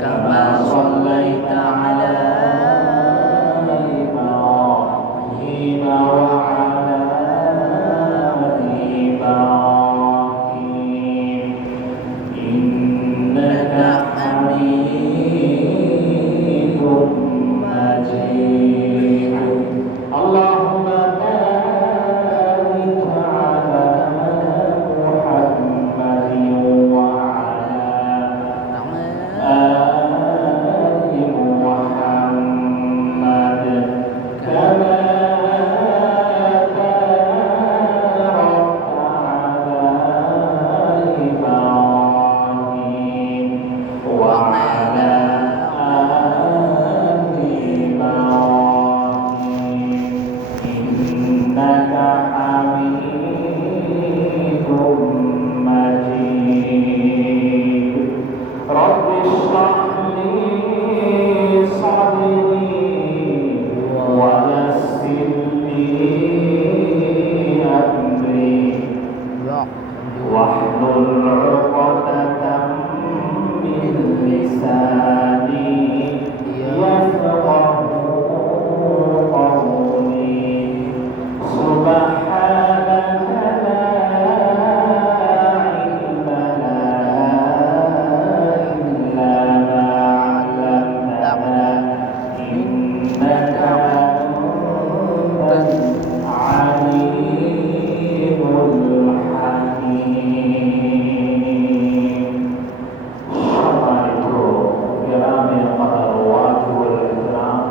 كما صليت على إنك أنت العليم الحكيم সম্মানিত গ্রামে قدروات والإكرام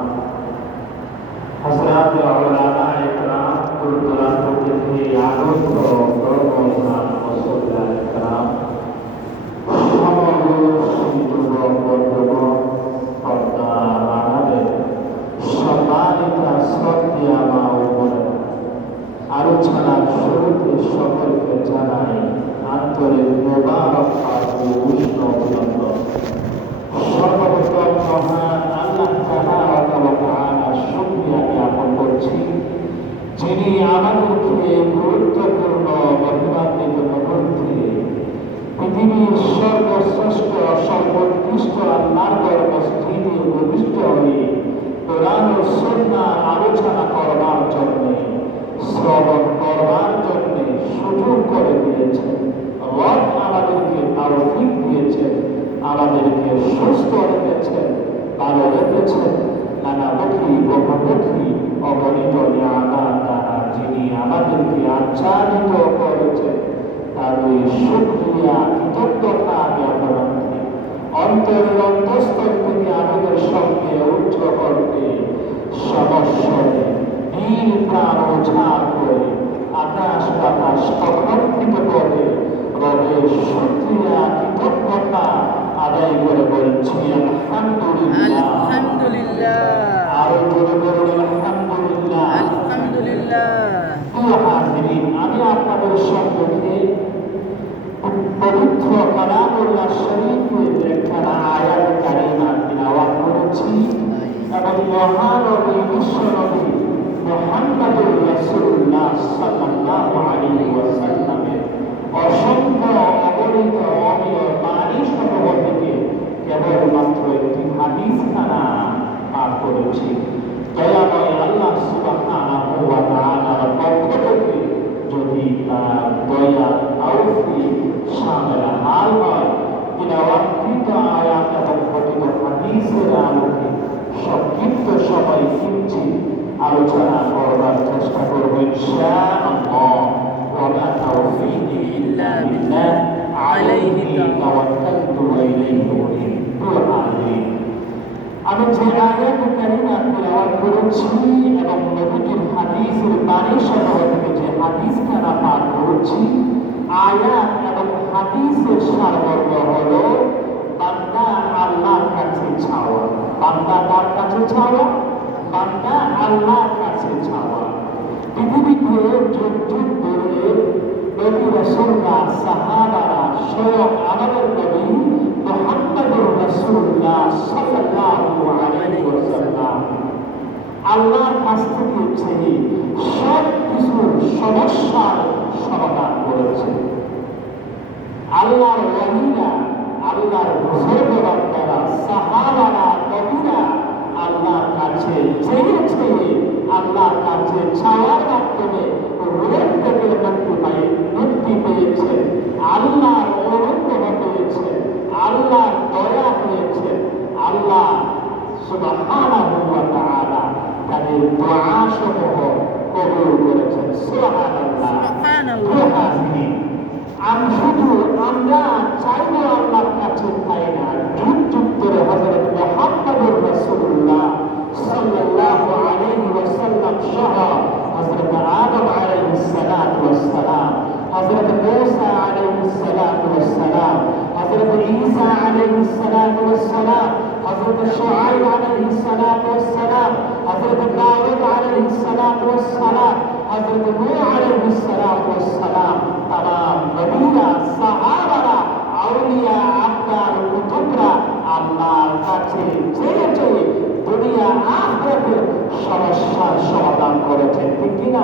حضرات علماء إكرام দূর-দূরান্ত থেকে আগত প্রধান মুসল্লিয়ান ইকরাম সমবেত যুবক পর্দার আড়ালে সম্মানিত শ্রদ্ধেয় মা ও বোনেরা, আলোচনার শুরুতে সকলকে জানাই আন্তরিক মোবারকবাদ ও উষ্ণ অভিনন্দন। সর্বপ্রথম মহান আল্লাহ তাআলার শুকরিয়া জ্ঞাপন করছি, যিনি আমাদেরকে গুরুত্বপূর্ণ মহিমান্বিত মুহূর্তে পৃথিবীর সর্বশ্রেষ্ঠ সর্বোৎকৃষ্ট আল্লাহর মসজিদে উপবিষ্ট হয়ে কোরআন ও সুন্নাহর আলোচনা করবার জন্য, শ্রবণ করবার জন্য সুযোগ করে দিয়েছেন। রব আমাদেরকে তৌফিক দিয়েছেন, আমাদেরকে সুস্থ রেখেছেন, ভালো রেখেছেন। নানামুখী বহুমুখী অগণিত নিয়ামত দ্বারা যিনি আমাদেরকে আচ্ছাদিত করেছেন, তার ওই শুকরিয়া কৃতজ্ঞতা জ্ঞাপনার্থে অন্তরের অন্তঃস্থল থেকে আমাদের সঙ্গে উচ্চ করতে সমস্যরে নীল প্রাণ উজাড় করে আকাশ বাতাস প্রকম্পিত করে রবের শুকরিয়া কৃতজ্ঞতা আদায় করে বলছি আলহামদুলিল্লাহ, আলহামদুলিল্লাহ, আরো জোরে বলুন আলহামদুলিল্লাহ, আলহামদুলিল্লাহ। আমি আপনাদের সম্মুখে পবিত্র কালামুল্লাহ শরীফের লেখার আয়াত কারিমা তিলাওয়াত করেছি এবং মহানবী বিশ্বনবী মুহাম্মদুর রাসূলুল্লাহ সাল্লাল্লাহু আলাইহি ওয়াসাল্লামের অসংখ্য অগণিত অমীয় বাণী সমূহ থেকে কেবলমাত্র একটি হাদিস খানা পাঠ করেছি। দয়াময় আল্লাহ সুবহানাহু ওয়া তাআলার পক্ষ থেকে যদি তার দয়া তৌফিক শামিল হাল হয়, তিলাওয়াতকৃত আয়াত এবং কথিত হাদিসের আলোকে সংক্ষিপ্ত সময় কিঞ্চিৎ আলোচনা করবার চেষ্টা করব ইনশাআল্লাহ। ওয়া মা তাওফীকি ইল্লা বিল্লাহ, আলাইহি তাওয়াক্কালতু ওয়া ইলাইহি উনীব। আমি যে আয়াত কারিমা তিলাওয়াত করেছি এবং নবীজির হাদিসের বাণী সমূহ থেকে যে হাদিস খানা পাঠ করেছি, আয়াত এবং হাদিসের সারমর্ম হলো বান্দা আল্লাহর কাছে চাওয়া। বান্দা কার কাছে চাওয়া? বান্দা আল্লাহর কাছে চাওয়া। পৃথিবীতে যুগ যুগ ধরে নবী রাসূলরা, সাহাবারা, স্বয়ং আমাদের নবী মুহাম্মদুর রাসূলুল্লাহ সাল্লাল্লাহু আলাইহি ওয়াসাল্লাম আল্লাহর কাছ থেকে চেয়ে সব কিছুর সমস্যার সমাধান করেছে। আল্লাহর ওয়ালিরা, আল্লাহর বুজুর্গরা, সাহাবারা, নবীরা আল্লাহর কাছে চেয়েছে, আল্লাহর কাছে চাওয়ার মাধ্যমে রোগ থেকে মুক্তি পেয়েছে, আল্লাহর অনুগ্রহ পেয়েছে, আল্লাহর দয়া পেয়েছে। আল্লাহ সুবহানাহু ওয়া তাআলা তাদের দোয়া সমূহ কবুল করেছেন। সুবহানাল্লাহ, সুবহানাল্লাহ। আমি শুধু আমরা চাইবো আল্লাহর কাছে, তাই না, যুগ যুগ ধরে হযরত মুহাম্মদুর রাসূলুল্লাহ সাল্লাল্লাহু আলাইহি ওয়াসাল্লাম সহ হযরত আদম আলাইহিস সালাতু ওয়াস সালাম, হযরত মূসা আলাইহিস সালাতু ওয়াস সালাম, হযরত ঈসা আলাইহিস সালাতু ওয়াস সালাম, হযরত শুআইব আলাইহিস সালাতু ওয়াস সালাম, হযরত দাউদ আলাইহিস সালাতু ওয়াস সালাম, হযরত নূহ আলাইহিস সালাতু ওয়াস সালাম, तमाम নবীরা, সাহাবারা, আউলিয়া, আবদার, কুতুবরা আল্লাহর কাছে চেয়ে চেয়ে দুনিয়া আখিরাতের সমস্যার সমাধান করেছেন, ঠিক কিনা?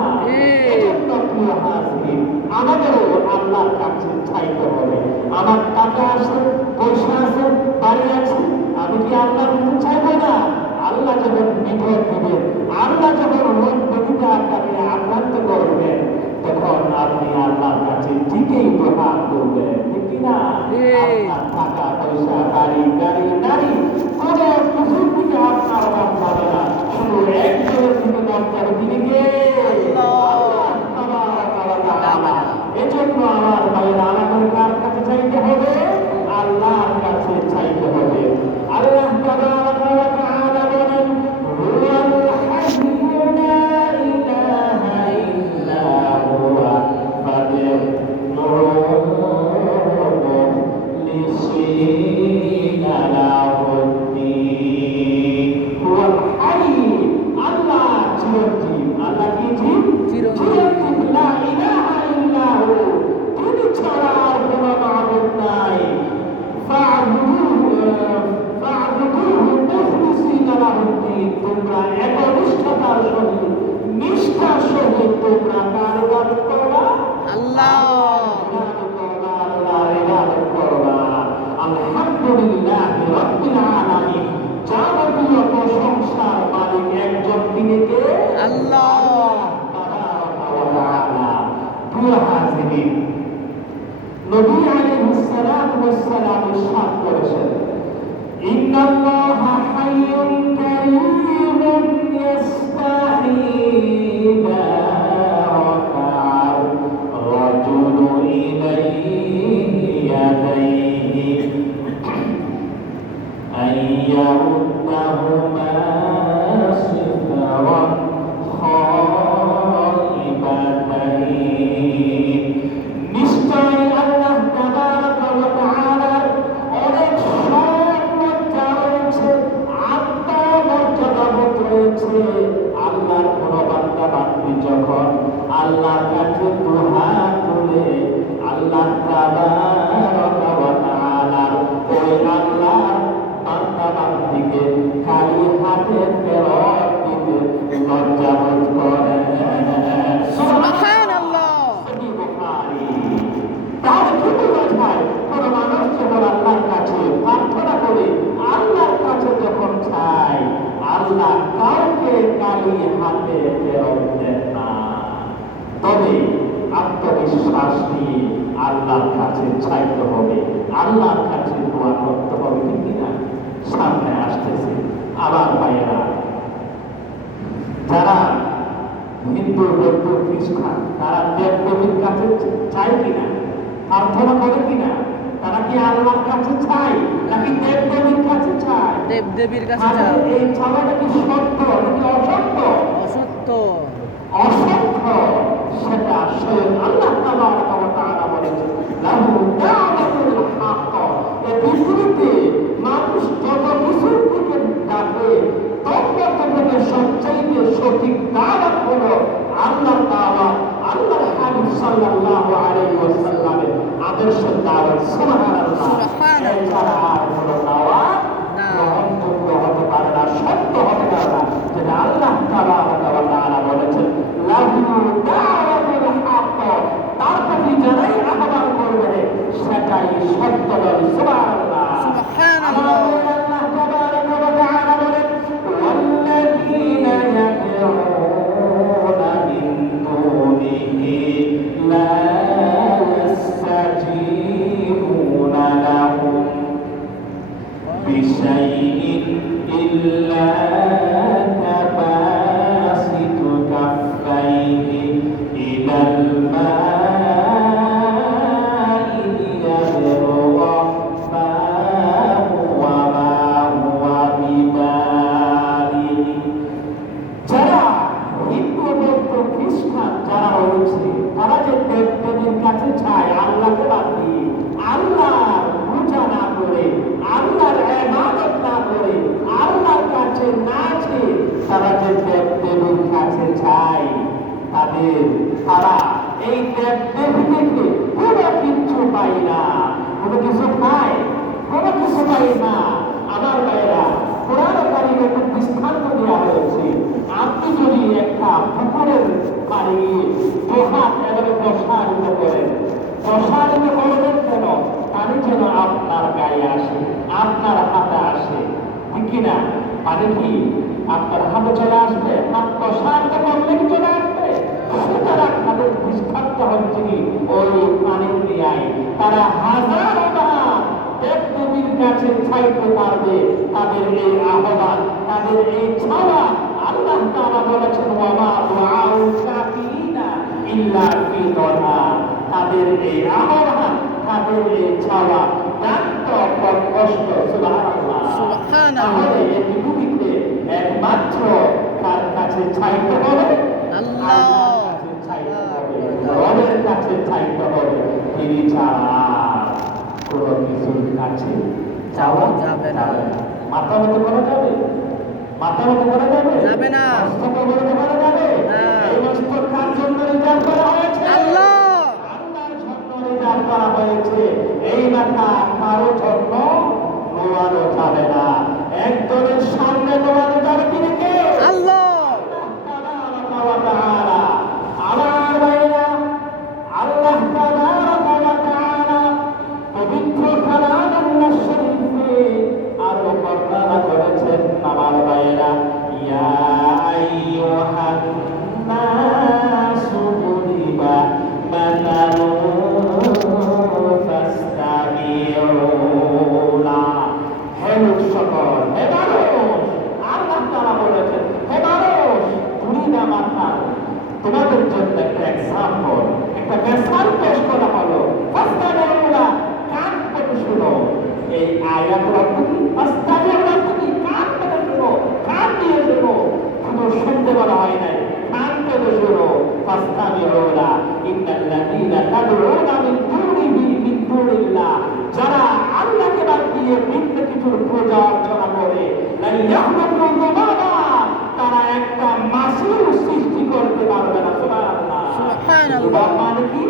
এজন্য প্রিয় হাজির, আমাদেরও আল্লাহর কাছে চাইতে হবে। আমার টাকা আছে, পয়সা আছে, বাড়ি আছে, আমি কি আল্লাহর কাছে চাইবো না? আল্লাহ যখন বিপদ দিবেন, আল্লাহ যখন রোগ ব্যাধিতে আপনাকে আক্রান্ত করবেন, তখন আপনি আল্লাহর কাছে ঠিকই দোয়া করবেন, ঠিক কিনা? আপনার টাকা পয়সা, বাড়ি গাড়ি নারী কোনো কিছুর দিকে আপনার অভাব পাবে না, শুধু তোমরা একনিষ্ঠতার সহিত নিষ্ঠার সহিত তোমরা কার ইবাদত করবা? আল্লাহ। আল্লাহর ইবাদত করবা। আলহামদুলিল্লাহি রাব্বিল আলামিন। যাবতীয় প্রশংসার মালিক একজন, তিনি কে? আল্লাহ। তাবারাকা ওয়া তাআলা। প্রিয় হাজিরিন, নবী আলাইহিস সালাতু ওয়াস সালাম ইরশাদ করেছেন, ইন্নাল্লাহা হাইয়ুন কারীমুন ইস্তাহি ইযা রাফা'a রাজুলু ইলাইহি ইয়াদাইহি আন ইয়ারুদ্দাহুমা সিফরান খাইবাতাইন। নিশ্চয় আল্লাহ তাবারাকা ওয়া তাআলার অনেক মর্যাদা রয়েছে, আত্মমর্যাদাবোধ রয়েছে। আল্লাহর কোন বান্দা বান্দি যখন আল্লাহর কাছে দুহাত তুলে আল্লাহ তাবারাকা ওয়া তাআলার ওই আল্লাহর বান্দা বান্দিকে খালি হাতে ফেরত দিতে লজ্জাবোধ করে। সুবহানাল্লাহ। তাহলে কি বোঝা যায়? কোন মানুষ যখন আল্লাহর কাছে প্রার্থনা করে, আল্লাহর কাছে যখন চাই, আল্লাহ কাউকে খালি হাতে ফেরত দেন না। তবে আত্মবিশ্বাস নিয়ে আল্লাহর কাছে চাইতে হবে, আল্লাহর কাছে দোয়া করতে হবে, ঠিক কিনা? সামনে আসতেছে আবার ভাইয়েরা, যারা হিন্দু, বৌদ্ধ, খ্রিস্টান, তারা দেব দেবীর কাছে চায় কিনা, প্রার্থনা করে কিনা? তারা কি আল্লাহর কাছে চায় নাকি দেব দেবীর কাছে চায়? দেব দেবীর কাছে যাও। এই চাওয়াটা কি সত্য নাকি অসত্য? অসত্য। অসত্য। সেটা স্বয়ং আল্লাহ তাবারাকা ওয়া তাআলা বলেছেন, লাহু দাওয়াতুল হক। এই পৃথিবীতে মানুষ যত কিছুর দিকে ডাকে, ততটা সবচাইতে সঠিক দাওয়াত হলো আল্লাহর দাওয়াত, আল্লাহর হাবিব সাল্লাল্লাহু আলাইহি ওয়াসাল্লামের আদর্শের দাওয়াত। সুবহানাল্লাহ। সুবহানাল্লাহ। এছাড়া আর কোনো দাওয়াত না। গ্রহণযোগ্য হতে পারে না, সত্য হতে পারে না। যেটা আল্লাহ তাবারাকা ওয়া তাআলা বলেছেন, লাহু দাওয়াতুল হক। তার প্রতি যারাই আহ্বান করবে সেটাই সত্য বলে। সুবহানাল্লাহ। সুবহানাল্লাহ। আল্লাহ তাবারাকা ওয়া তাআলা বলেন, ওয়াল্লাযীনা ইয়াদউনা মিন দুনিহি লা ইয়াস্তাজীবুনা লাহুম বিশাইইন ইল্লা কাবাসিতু কাফাইহি ইলাল মা'i লিয়াবলুগা ফাহু ওয়া মা হুয়া বিবালিগি। যারা হিন্দু, বৌদ্ধ, খ্রিস্টান যারা রয়েছে, তারা যে দেব দেবীর কাছে চায় আল্লাহকে বাদ দিয়ে, আল্লাহর পূজা না করে, আল্লাহর ইবাদত না করে, আল্লাহর কাছে না চেয়ে তারা যে দেব দেবীর কাছে চায়, তারা এই দেব দেবী থেকে কোনো কিছু পায় না। কোনো কিছু পায়? কোনো কিছু পায় না। আমার ভাইয়েরা, কোরআন কারিমে খুব দৃষ্টান্ত দেওয়া হয়েছে। আপনি যদি একটা পুকুরের পাড়ে গিয়ে দুহাত এভাবে প্রসারিত করেন, প্রসারিত করবেন কেন? পানি যেন আপনার গায়ে আসে, আপনার হাতে আসে, ঠিক কিনা? পানি কি আপনার হাতে চলে আসবে? হাত প্রসারিত করলে কি চলে আসবে? সুতরাং তাদের দৃষ্টান্ত হচ্ছে কি ওই পানির নিয়ায়। তারা হাজার বার দেব দেবীর কাছে চাইতে পারবে। তাদের এই আহ্বান, তাদের এই চাওয়া, আল্লাহ তাআলা বলেছেন, ওয়া মা দুআউ শাফিঈনা ইল্লা ফি দলাল। তাদের এই আহ্বান, তাদের এই চাওয়া দান্ত কষ্ট। সুবহানাল্লাহ। সুবহানাল্লাহ। তাহলে এই পৃথিবীতে একমাত্র কার কাছে চাইতে হবে? আল্লাহ। রবের কাছে চাইতে হবে। তিনি ছাড়া কোনো কিছুর কাছে চাওয়া যাবে না। মাথা মতো করা যাবে? মাথা মতো করা যাবে? যাবে না। মস্তক অবরোধ করা যাবে? না। এই মস্তক কার জন্য রিজার্ভ করা হয়েছে? আল্লাহ। আল্লাহর জন্য রিজার্ভ করা হয়েছে। এই মাথা কারো জন্য নোয়ানো যাবে না। একজনের সামনে নোয়ানো যাবে, তিনি কে? বলা হয় নাই, কান পেতে শোনো, ফাস্তামিউলা ইন্নাল্লাযীনা তাদউনা মিন দুনিল্লাহ, যারা আল্লাহকে বাদ দিয়ে ভিন্ন কিছুর পূজা অর্চনা করে, লা ইয়াখলুকু যুবাবা, তারা একটা মাছিও সৃষ্টি করতে পারবে না। সুবহানাল্লাহ। সুবহানাল্লাহ। মানে কি?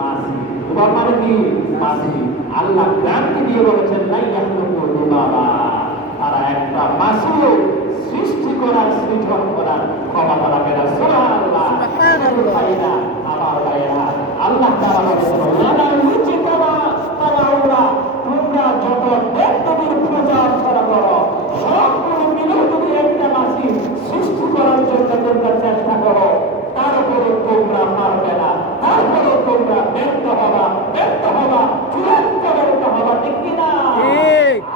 মাছি। মানে কি? মাছি। আল্লাহ গ্যারান্টি দিয়ে বলেছেন, লা ইয়াখলুকু যুবাবা, তারা একটা মাছিও সৃষ্টি করার, সৃজন করার ক্ষমতা রাখে না। সুবহানাল্লাহ। সুবহানাল্লাহ। আমার ভাইরা, আল্লাহ তাআলা বলেছেন, ওয়ালা ইউজিতাবা তাবাউলা, তোমরা যত দেবদেবীর পূজা অর্চনা করো, সবগুলো মিলে যদি একটা মাছি সৃষ্টি করার জন্য তোমরা চেষ্টা করো, তারপরে তোমরা পারবে না, তারপরে তোমরা ব্যর্থ হবা, চূড়ান্ত ব্যর্থ হবা, ঠিক কিনা?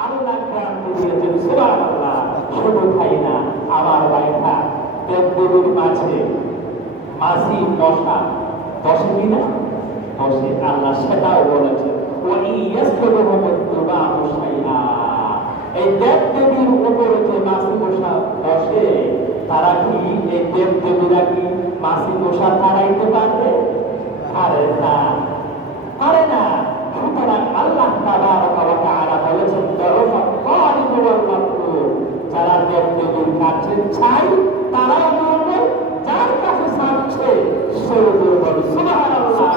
আল্লাহ গ্যারান্টি দিয়েছেন। সুবহানাল্লাহ। শুধু তাই না, আমার ভাইরা, দেবদেবীর মাঝে মাছি, মশা বসে কিনা? বসে। আল্লাহ সেটাও বলেছেন, এই দেবদেবীর উপরে যে মাছি মশা বসে, তারা কি, এই দেবদেবীরা কি মাছি মশা তাড়াইতে পারবে? পারে না, পারে না। সুতরাং আল্লাহ তাবারাকা ওয়া তাআলা বলেছেন, যারা দেবদেবীর কাছে চাই তারাও দুর্বল, যার কাছে চাচ্ছে সেও দুর্বল। সুবহানাল্লাহ।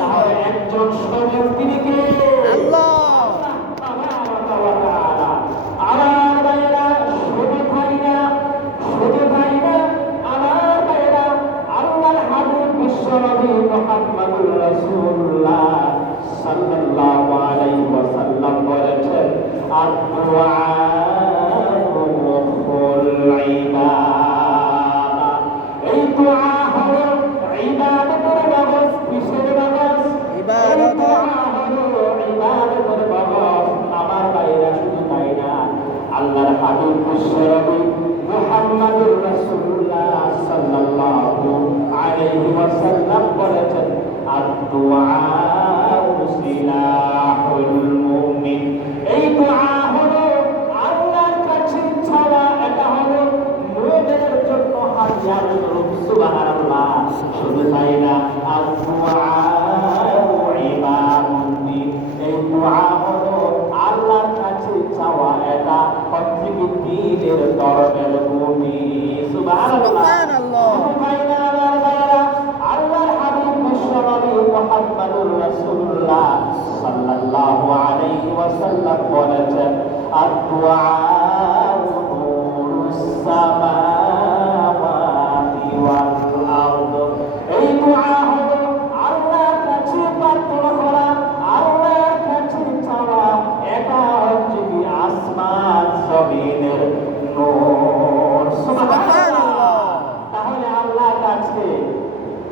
তাহলে একজন সবল তিনি কে? আল্লাহ। তাবারাকা ওয়া তাআলা। আমার ভাইরা, শুধু তাই না, আমার ভাইরা, আল্লাহর হাবিব বিশ্বনবী মুহাম্মদুর রাসূলুল্লাহ সাল্লাল্লাহু আলাইহি ওয়াসাল্লাম বলেছেন, আদ-দুআ মুখুল ইবাদা। এই দোয়া হলো ইবাদতের কাগজ। কিসের কাগজ? ইবাদত। হলো ইবাদতের কাগজ। আমার ভাইরা, শুধু তাই না, আল্লাহর হাবিব বিশ্বনবী মুহাম্মদুর রাসূলুল্লাহ সাল্লাল্লাহু আলাইহি ওয়াসাল্লাম বলেছেন, আদ-দুআ সিলাহুল মুমিন। এই দোয়া হলো আল্লাহর কাছে চাওয়া, এটা হলো মুমিনের জন্য হাতিয়ার স্বরূপ। সুবহানাল্লাহ। শুধু তাই না, আদ-দুআ ইবাদতি, এই দোয়া হলো আল্লাহর কাছে চাওয়া, এটা হচ্ছে কি দ্বীনের ধর্মের ভূমি। সুবহানাল্লাহ। শুধু তাই না, আমার ভাইরা, আল্লাহর হাবিব বিশ্বনবী মুহাম্মদুর রাসূলুল্লাহ সাল্লাল্লাহু আলাইহি ওয়াসাল্লাম বলেছেন, আদ-দুআ নূরুস সামাওয়াতি ওয়াল আরদ। এই দোয়া হলো আল্লাহর কাছে প্রার্থনা করা, আল্লাহর কাছে চাওয়া, এটা হচ্ছে কি আসমান জমিনের নূর। সুবহানাল্লাহ। তাহলে আল্লাহর কাছে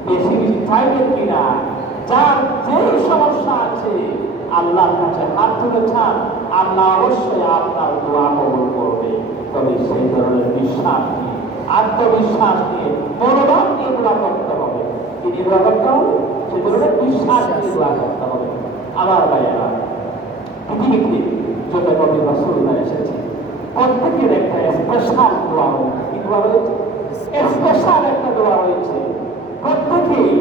বেশি বেশি চাইবেন কিনা? যার যেই সমস্যা আছে আল্লাহর কাছে হাত তুলে চান, আল্লাহ অবশ্যই আপনার দোয়া কবুল করবে। তবে সেই ধরনের বিশ্বাস নিয়ে, আত্মবিশ্বাস নিয়ে, মনোভাব নিয়ে দোয়া করতে হবে। কি নিয়ে দোয়া করতে হবে? সেই ধরনের বিশ্বাস নিয়ে দোয়া করতে হবে। আমার ভাইয়েরা, পৃথিবীতে যত নবী রাসূলরা এসেছে, প্রত্যেকের একটা স্পেশাল দোয়া হয়েছে। কি দোয়া হয়েছে? স্পেশাল একটা দোয়া হয়েছে। প্রত্যেকেই,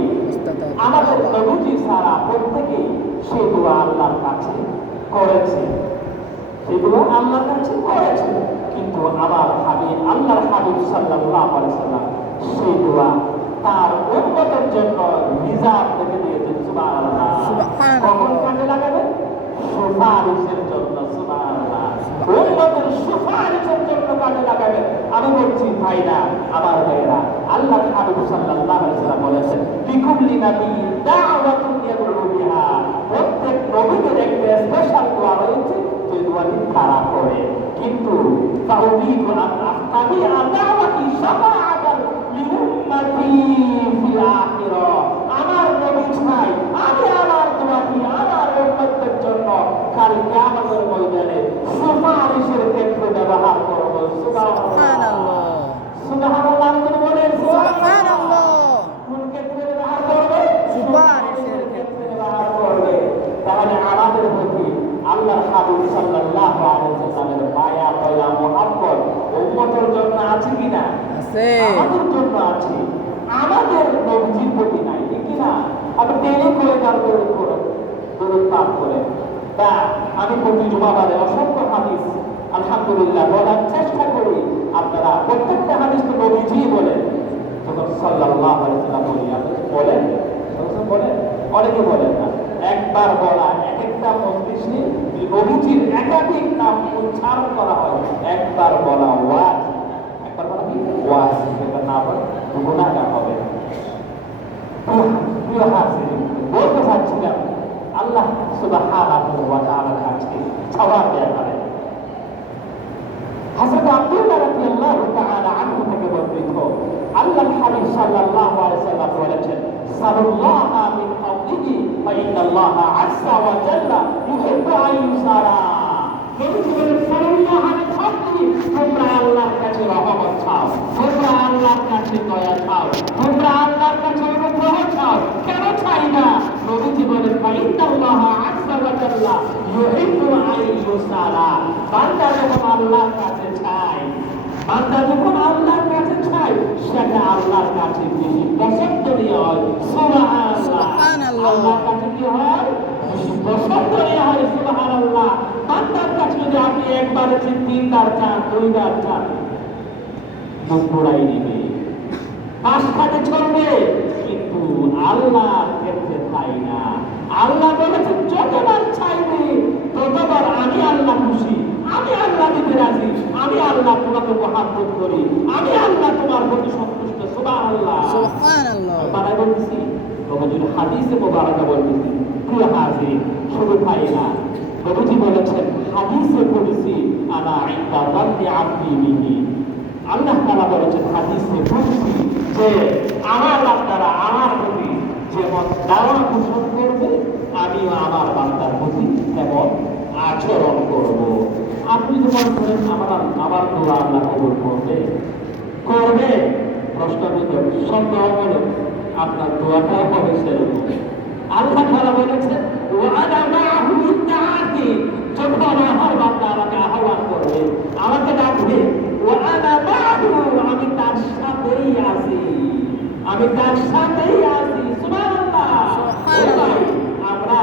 আমাদের নবীজি ছাড়া প্রত্যেকেই সেই দোয়া আল্লাহর কাছে করেছে, সেই দোয়া আল্লাহর কাছে করেছে। কিন্তু আমার হাবিব, আল্লাহর হাবিব সাল্লাল্লাহু আলাইহি ওয়াসাল্লাম সেই দোয়া তার উম্মতের জন্য রিজার্ভ রেখে দিয়েছেন। সুবহানাল্লাহ। কখন কাজে লাগাবেন? সুপারিশের জন্য। সুবহানাল্লাহ। উম্মতের সুপারিশের জন্য কাজে লাগাবেন। আমি বলছি ভাইরা, আমার ভাইরা, আল্লাহর হাবিব সাল্লাল্লাহু আলাইহি ওয়াসাল্লাম বলেছেন, লিকুল্লি নাবিয়্যিন দাওয়াতুন ইয়াদউ বিহা। প্রত্যেক নবীদের একটা স্পেশাল দোয়া রয়েছে, যে দোয়াটি তারা করে। কিন্তু তাওবীকু আন আখতাবিআ দাওয়াতি শাফাআতান লিউম্মতি ফিল আখিরাহ। আমার নবী চাই আমি আমার দোয়াটি আমার উম্মতের জন্য কাল কিয়ামতের ময়দানে সুপারিশের ক্ষেত্রে ব্যবহার করব। সুবহানাল্লাহ। সুবহানাল্লাহ বলেন। সুবহানাল্লাহ। কোন ক্ষেত্রে ব্যবহার করবে? সুপারিশের ক্ষেত্রে ব্যবহার করবে। তাহলে আমাদের প্রতি আল্লাহর হাবিব সাল্লাল্লাহু আলাইহি ওয়াসাল্লামের মায়া, দয়া, মুহাব্বত উম্মতের জন্য আছে কিনা? আছে। আমাদের জন্য আছে, আমাদের নবীজির প্রতি নাই, ঠিক না? আপনি ডেলি করে তারপরে দরুদ পাঠ করেন। তা আমি প্রতি জুমাবারে অসংখ্য হাদিস আলহামদুলিল্লাহ বলার চেষ্টা করি। আপনারা প্রত্যেকটা হাদিস তো নবীজি বলেন, যখন সাল্লাল্লাহু আলাইহি ওয়াসাল্লাম বলি, আপনি বলেন, বলেন, অনেকে বলেন না। একবার বলা, এক একটা মজলিসে নবীজির একাধিক নাম উচ্চারণ করা হয়, একবার বলা ওয়াজ, একবার বলা কি ওয়াজ, এটা না বলে গুনাহগার হবে। প্রিয় হাজির, বলতে চাচ্ছিলাম আল্লাহ সুবহানাহু ওয়া তাআলার কাছে সওয়াল ব্যাপারে হযরত আব্দুল্লাহ রাদিয়াল্লাহু তাআলা আনহু থেকে বর্ণিত, আল্লাহর হাবিব সাল্লাল্লাহু আলাইহি ওয়াসাল্লাম বলেছেন, সাল্লাল্লাহু মিন ফাদলিহি ফা ইন্নাল্লাহা আযজা ওয়া জাল্লা ইউহিব্বু আন ইউসারা। নবীজি বলেন, সাল্লাল্লাহু আলাইহি ওয়াসাল্লাম, তোমরা আল্লাহর কাছে রহমত চাও, তোমরা আল্লাহর কাছে দয়া চাও, তোমরা আল্লাহর কাছে অনুগ্রহ চাও। কেন চাই না? নবীজি বলেন, ফা ইন্নাল্লাহা আযজা ওয়া জাল্লা ইউহিব্বু আন ইউসারা। বান্দা যখন আল্লাহর কাছে চায়, বান্দা যখন আল্লাহর কাছে চায়, সেটা আল্লাহর কাছে বেশি পছন্দনীয় হয়। সুবহানাল্লাহ। আল্লাহর কাছে কি হয়? বেশি পছন্দনীয় হয়। সুবহানাল্লাহ। বান্দার কাছে যদি আপনি একবারে তিনবার চান, দুইবার চান, মুখ পোড়াই দিবে, পাশ খাতে চলবে, কিন্তু আল্লাহর ক্ষেত্রে তাই না। আল্লাহ বলেছেন, যতবার চাইবে ততবার আমি আল্লাহ খুশি, আমি আল্লাহ দিতে রাজি, আমি আল্লাহ তোমাকে মহাব্বত করি, আমি আল্লাহ তোমার প্রতি সন্তুষ্ট। সুবহানাল্লাহ, সুবহানাল্লাহ। তারা বলছি নবীর হাদিসে মুবারাকা বলতেছি। প্রিয় হাজির, শুধু তাই না, নবীজি বলেছেন, হাদিসে পড়েছি, আনা ইনদা যান্নি আবদি বিহি। আল্লাহ তাআলা বলেছেন হাদিসে পড়েছি যে আমার বান্দারা আমার প্রতি যেমন দাওয়া পোষণ করবে, আমিও আমার বান্দার প্রতি তেমন আচরণ করব। আপনি যদি মনে করেন আমার দোয়া আল্লাহ কবুল করবে, প্রশ্ন বিদ্যুৎ সন্দেহ হলো আপনার দোয়াটাও হবে সেরকম। আল্লাহ তাআলা বলেছেন, ওয়া'আনা মা'হু ইত্তাআতি, যখন আমার বান্দা আমাকে আহ্বান করবে, আমাকে ডাকবে, ওয়া'আনা মা'হু, আমি তার সাথেই আছি, আমি তার সাথেই আছি। সুবহানাল্লাহ, সুবহানাল্লাহ। আমরা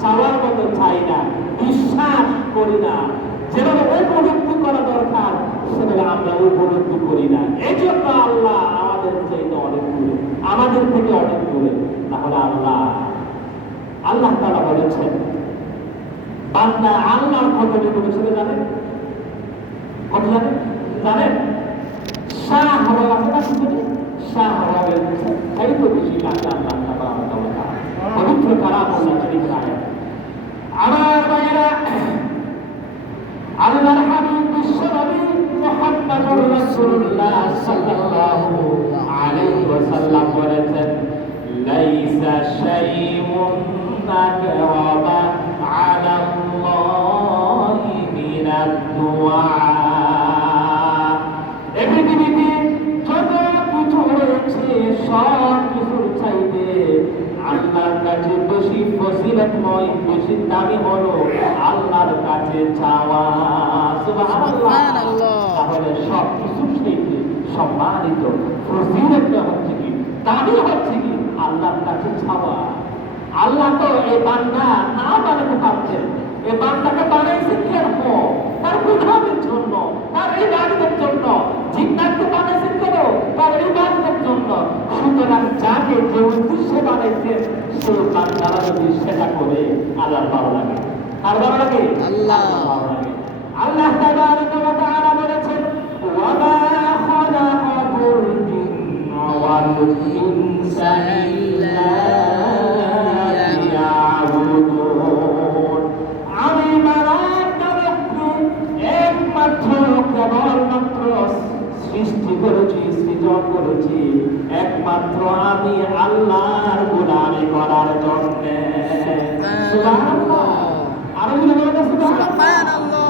চাওয়ার মতো চাই না, বিশ্বাস করি না, যেভাবে উপলব্ধি করা দরকার সেভাবে আমরা উপলব্ধি করি না। এই জন্য আল্লাহ আমাদের চাইতে অনেক দূরে, আমাদের থেকে অনেক দূরে। তাহলে আল্লাহ তাআলা বলেছেন, বান্দা আল্লাহর কত বলেছিল জানেন? কত জানেন? শাহ হওয়া আছে না কিছু, শাহ হওয়া বলতেছে তাই তো বেশি লাগে আল্লাহ তাআলা পবিত্র কালামুল্লাহ শরীফ আয়াত। আমার ভাইয়েরা, আল্লাহর হাবিব বিশ্বনবী মুহাম্মদুর রাসূলুল্লাহ সাল্লাল্লাহু আলাইহি ওয়াসাল্লাম বলেছেন, লাইসা শাইউন আকরাবা আলাল্লাহি মিনাদ দুআ। এই পৃথিবীতে যত কিছু রয়েছে সব কিছুর চাইতে আল্লাহর কাছে বেশি ফজিলতময়, বেশি দামি হলো আল্লাহর কাছে চাওয়া। সুবহানাল্লাহ। তাহলে সব কিছুর চাইতে সম্মানিত ফজিলতটা হচ্ছে কি, দামি হচ্ছে কি, আল্লাহর কাছে চাওয়া। আল্লাহ তো এই বান্দা না বানাতে পারতেন, এই বান্দাকে বানাইছেন কেন? তার গুনাহের জন্য, তার ইবাদতের জন্য। জিন্নাতকে বানাইছেন কেন? তার ইবাদতের জন্য। সুতরাং যাকে যে উদ্দেশ্যে বানাইছেন সেই বান্দারা যদি সেটা করে আল্লাহর ভালো লাগে। আর ভালো লাগে আল্লাহ, ভালো লাগে। আল্লাহ তাবারাকা ওয়া তাআলা বলেছেন, ওয়া মা খালাকাতুল জিন্না ওয়াল ইনসা ইল্লা লিয়াবুদুন। আমি মানবকে একমাত্র কেবলমাত্র সৃষ্টি করেছি, সৃজন করেছি একমাত্র আমি আল্লাহর গোলামি করার জন্য। সুবহানাল্লাহ। আর বলেন সুবহানাল্লাহ।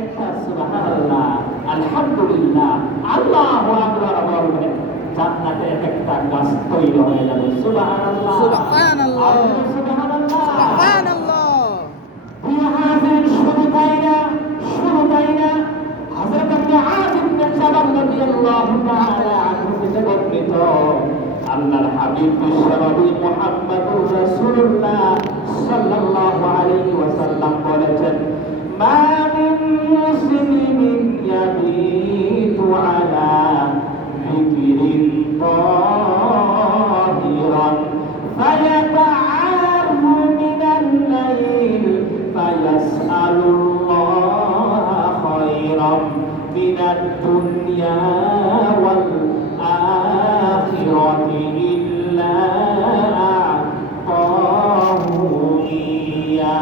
একটা সুবহানাল্লাহ, আলহামদুলিল্লাহ, আল্লাহু আকবার বলবেন, জান্নাতে একটা গাছ তৈরি হয়ে যাবে। সুবহানাল্লাহ, সুবহানাল্লাহ, সুবহানাল্লাহ, সুবহানাল্লাহ। প্রিয় হাজির, শুধু তাই না, হযরত মুআয ইবনে জাবাল রাদিয়াল্লাহু রাদিয়াল্লাহু তাআলা আনহু থেকে বর্ণিত আল্লাহর হাবিব বিশ্বনবী মুহাম্মদুর রাসূলুল্লাহ সাল্লাল্লাহু আলাইহি ওয়াসাল্লাম বলেছেন মা মিন মুসলিমিন ইয়াবিতু আলা যিকরিন তাহিরান ফায়াতাআরু মিনাল লাইল ফায়াসআলুল্লাহ খায়রান মিনাদ দুনিয়া ওয়াল আখিরাতি ইল্লা আ'তাহু ইয়া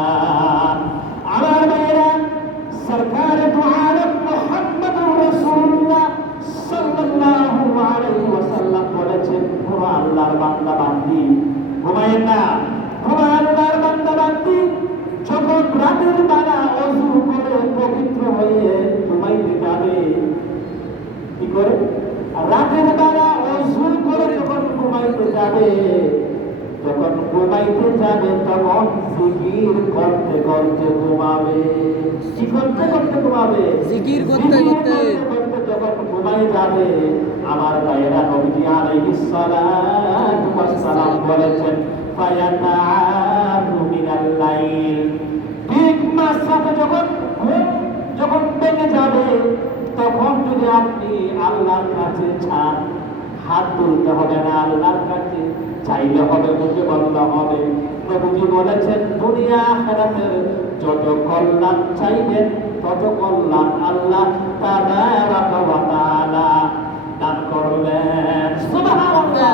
আমার ভাইরা সরকার দু আলম মুহাম্মদুর রাসূলুল্লাহ সাল্লাল্লাহু আলাইহি ওয়াসাল্লাম বলেছেন ও আল্লাহর বান্দা বান্দি ঘুমায়েন না আল্লাহর বান্দা বান্দি যখন রাতের বেলা ওযু করে পবিত্র হয়ে ঘুমাইতে যাবে কি করে রাতের বেলা ওযু করে যখন ঘুমাইতে যাবে তখন জিকির করতে করতে ঘুমাবে কি করতে করতে ঘুমাবে জিকির করতে করতে যখন ঘুমাই যাবে আমার ভাইয়েরা নবী আলাইহিস সালাতু ওয়াস সালাম বলেছেন ফায়াতাআরু মিনাল লাইল ঠিক মাঝরাতে যখন ভেঙে যাবে তখন যদি আপনি আল্লাহর কাছে চান হাত তুলতে হবে না আল্লাহর কাছে চাইলে হবে মুখে বলতে হবে নবীজি বলেছেন দুনিয়া আখিরাতের যত কল্যাণ চাইবেন তত কল্যাণ আল্লাহ তাবারাকা ওয়া তাআলা দান করবেন সুবহানাল্লাহ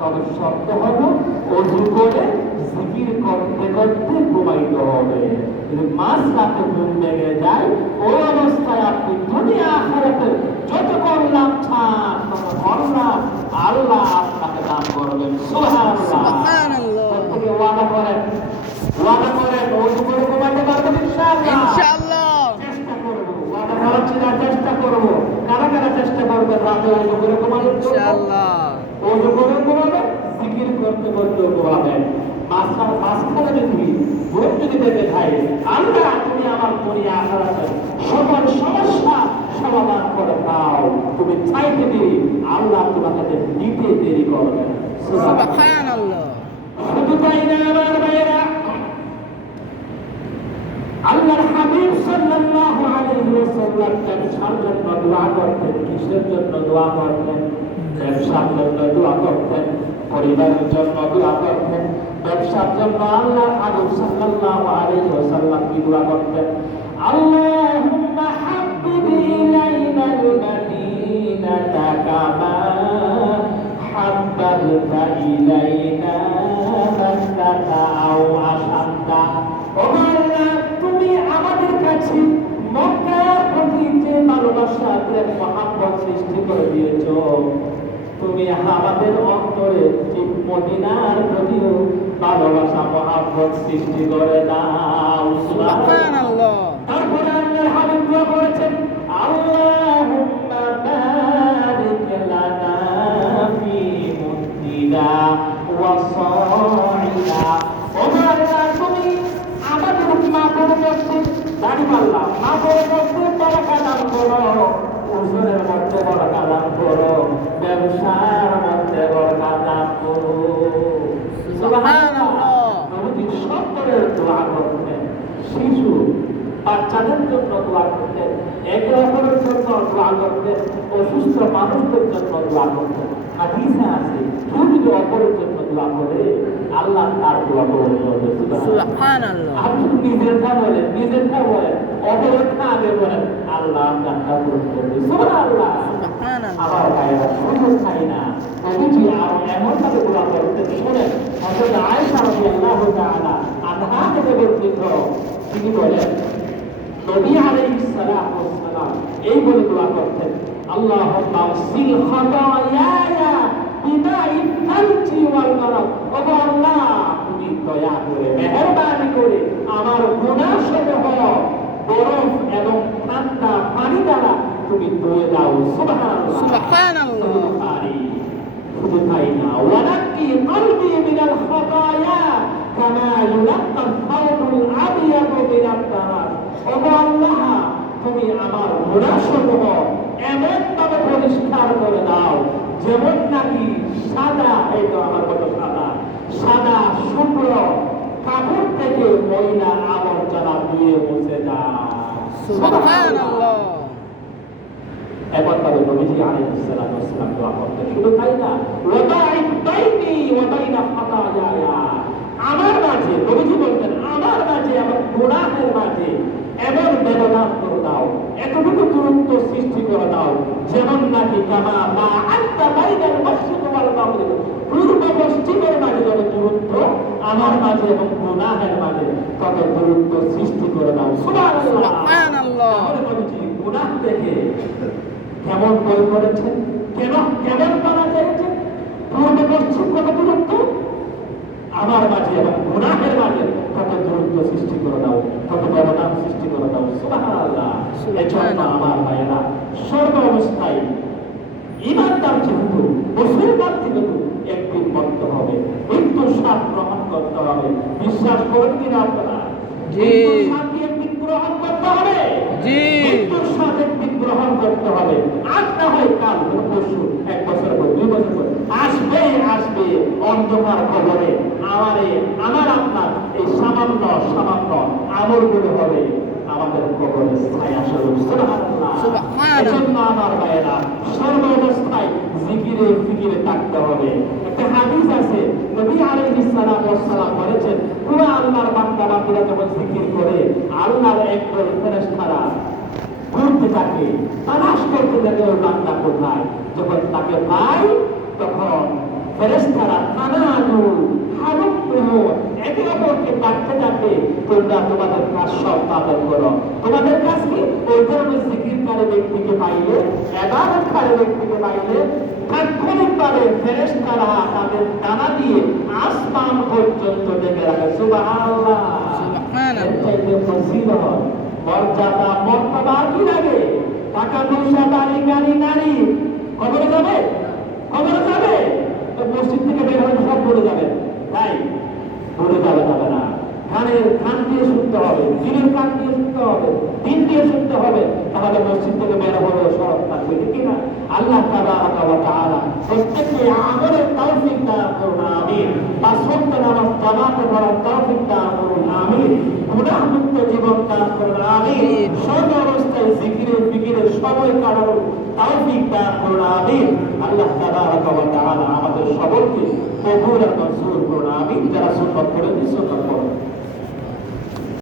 তবে শব্দ হলো ওযু করে জিকির করতে করতে ঘুমাইতে হবে যদি মাঝরাতে ঘুম ভেঙে যায় ওই অবস্থায় আপনি দুনিয়া আখিরাতের যত কল্যাণ চান তত কল্যাণ আল্লাহ আপনাকে দান করবেন সুবহানাল্লাহ প্রত্যেকে ওয়াদা করেন ওযু করে ঘুমাইতে পারবেন ইনশাআল্লাহ চেষ্টা করব ওয়াদা করাচ্ছি না চেষ্টা করব কারা কারা চেষ্টা করবেন রাতে ওযু করে ঘুমাইতে ইনশাআল্লাহ ওযু করে ঘুমাবেন জিকির করতে করতে ঘুমাবেন মাঝখানে যদি ভোট যদি দেখে খাই আল্লাহ তুমি আমার দুনিয়া আখিরাতের সকল সমস্যা সমাধান করে দাও তুমি চাইতে দেরি আল্লাহ তোমাকে দিতে দেরি করবে সুবহানাল্লাহ শুধু তাই না আমার ভাইয়েরা আল্লাহর হাবিব সাল্লাল্লাহু আলাইহি ওয়াসাল্লাম ব্যবসার জন্য দোয়া করতেন কিসের জন্য দোয়া করতেন ব্যবসার জন্য দোয়া করতেন পরিবারের জন্য দোয়া করতেন ব্যবসার জন্য আল্লাহর হাবিব সাল্লাল্লাহু আলাইহি ওয়াসাল্লাম কি দোয়া করতেন আল্লাহুম্মা হাব্বিব ইলাইনাল মাদিনাতা কামা হাব্বাতা ইলাইনা মাক্কাতা আও আশাদ্দা ও আল্লাহ তুমি আমাদের কাছে মক্কার প্রতি যে ভালোবাসা প্রেম মহব্বত সৃষ্টি করে দিয়েছো তুমি আমাদের অন্তরে ঠিক মদিনার প্রতিও ভালোবাসা মহব্বত সৃষ্টি করে দাও সুবহানাল্লাহ তারপরে আল্লাহর হাবিব দোয়া করেছেন আল্লাহুম্মা বারিক লানা ফি মুদ্দিনা ওয়া সাইনা ও আল্লাহ তুমি আমাদের মাথার মধ্যে দাড়ি পাল্লা মাথার মধ্যে বরকত দান করো ওজনের মধ্যে বরকত দান করো ব্যবসার মধ্যে বরকত দান করো সুবহানাল্লাহ নবীজি সকলের দোয়া করতেন শিশু বাচ্চাদের জন্য দোয়া করতেন একে অপরের জন্য দোয়া করতেন অসুস্থ মানুষদের জন্য দোয়া করতেন হাদিসে আছে কেউ যদি অপরের জন্য দোয়া করে আল্লাহ তার দোয়া কবুল করবে সুবহানাল্লাহ আপনি নিজেরটা বলেন অপরেরটা আগে বলেন আল্লাহ আপনারটা কবুল করবে সুবহানাল্লাহ আমার ভাইরা শুধু চাই না নবীজি আরো এমন ভাবে দোয়া করতেন শুনেন হযরত আয়েশা রাদিয়াল্লাহু তাআলা আনহা থেকে বর্ণিত তিনি বলেন নবী আলাইহিস সালাতু ওয়াস সালাম এই বলে দোয়া করতেন আল্লাহুম্মা ওয়াসিল খাতায়ায়া বিমা'i তালজি ওয়াল বারাদ ও আল্লাহ তুমি দয়া করে মেহেরবানি করে আমার গুনাহ সমূহ বরফ এবং ঠান্ডা পানি দ্বারা তুমি ধুয়ে দাও সুবহানাল্লাহ সুবহানাল্লাহ শুধু তাই না ওয়ালাকি কলবি মিনাল খাতায়া কামা ইউলাক্কা সাওবুল আবিয়াদ মিনাত তারাস ও আল্লাহ তুমি আমার গুনাহ সমূহ এমন ভাবে পরিষ্কার করে দাও, যেমন নাকি সাদা, এই তো আমার কত সাদা, সাদা শুভ্র কাপড় থেকে ময়লা আবর্জনা দিয়ে মুছে দাও। সুবহানাল্লাহ। এমন ভাবে নবীজি আলাইহিস সালাতু ওয়াস সালাম দোয়া করতেন। শুধু তাই না, ওয়াদাইদ বাইনি ওয়া বাইনা খাতায়ায়া, আমার মাঝে, নবীজি বলতেন, আমার মাঝে এবং গুনাহের মাঝে এমন ব্যবধান করে দাও, এতটুকু দূরত্ব সৃষ্টি করে দাও, যেমন নাকি কামা মা আত্তা বাইনাল মাশরিক ওয়াল মাগরিব, পূর্ব পশ্চিমের মাঝে যত দূরত্ব, আমার মাঝে এবং গুনাহের মাঝে তত দূরত্ব সৃষ্টি করে দাও। সুবহানাল্লাহ। তাহলে নবীজি গুনাহ থেকে কেমন বই করেছেন, কেমন মানা চাইছেন, পূর্ব পশ্চিম কত দূরত্ব, আমার মাঝে এবং গুনাহের মাঝে কত দূরত্ব সৃষ্টি করে দাও, কত ব্যবধান সৃষ্টি করে দাও। সুবহানাল্লাহ। এজন্য আমার ভাইয়েরা, সর্ব অবস্থায় ইমানদার যেহেতু, মুসলমান যেহেতু একদিন মরতে হবে, মৃত্যুর স্বাদ গ্রহণ করতে হবে। বিশ্বাস করেন কিনা আপনারা? মৃত্যুর স্বাদ একদিন গ্রহণ করতে হবে। মৃত্যুর স্বাদ একদিন গ্রহণ করতে হবে। আজ না হয় কাল, পরশু, এক বছর পর, 2 বছর পর আসবে অন্ধকার কবরে আমার আপনার এই সামান্য আমলগুলো হবে আমাদের কবরে ছায়া স্বরূপ। সুবহানাল্লাহ। এজন্য আমার ভাইয়েরা, সর্ব অবস্থায় জিকিরে ফিকিরে থাকতে হবে। একটা হাদিস আছে, নবী আলাইহিস সালাতু ওয়াস সালাম বলেছেন, পুরো আল্লাহর বান্দা বান্দীরা যখন জিকির করে, আল্লাহর একদল ফেরেশতারা ঘুরতে থাকে, তালাশ করতে থাকে ওই বান্দা কোথায়। যখন তাকে পায়, তখন ফেরেশতারা তানাদু হালুকুহু, একে অপরকে ডাকতে ডাকে, তোমরা তোমাদের কাজ সব পালন করো। তোমাদের কাজ কি? ওই ধরনের জিকিরকারী ব্যক্তিকে পাইলে, ইবাদতকারী ব্যক্তিকে পাইলে তাৎক্ষণিকভাবে ফেরেশতারা তাদের ডানা দিয়ে আসমান পর্যন্ত ডেকে রাখে। সুবহানাল্লাহ। সুবহানাল্লাহ। ফজিলত, মর্যাদা, মর্তবা কি লাগে? টাকা পয়সা, বাড়ি গাড়ি, নারী, কবরে যাবে? কবরে যাবে? তো মসজিদ থেকে বের হলে সব বলে যাবেন, তাই বলে যাবে না। কান দিয়ে শুনতে হবে, দিনের কান দিয়ে শুনতে হবে, দিন দিয়ে শুনতে হবে, তাহলে মসজিদ থেকে বের হলে সব থাকবে, ঠিক না? আল্লাহ তাবারাকা ওয়া তাআলা প্রত্যেককে আমলের তৌফিক দান করুন, আমিন। 5 ওয়াক্ত নামাজ জামাতে পড়ার তৌফিক দান করুন, আমিন। গুনাহ মুক্ত জীবন দান করুন, আমিন। সর্ব অবস্থায় জিকিরে ফিকিরে সময় কাটানোর তৌফিক দান করুন, আমিন। আল্লাহ তাবারাকা ওয়া তাআলা আমাদের সকলকে কবুল আর মঞ্জুর করুন, আমিন। যারা সুন্নাত পড়েন, সুন্নাত পড়ুন।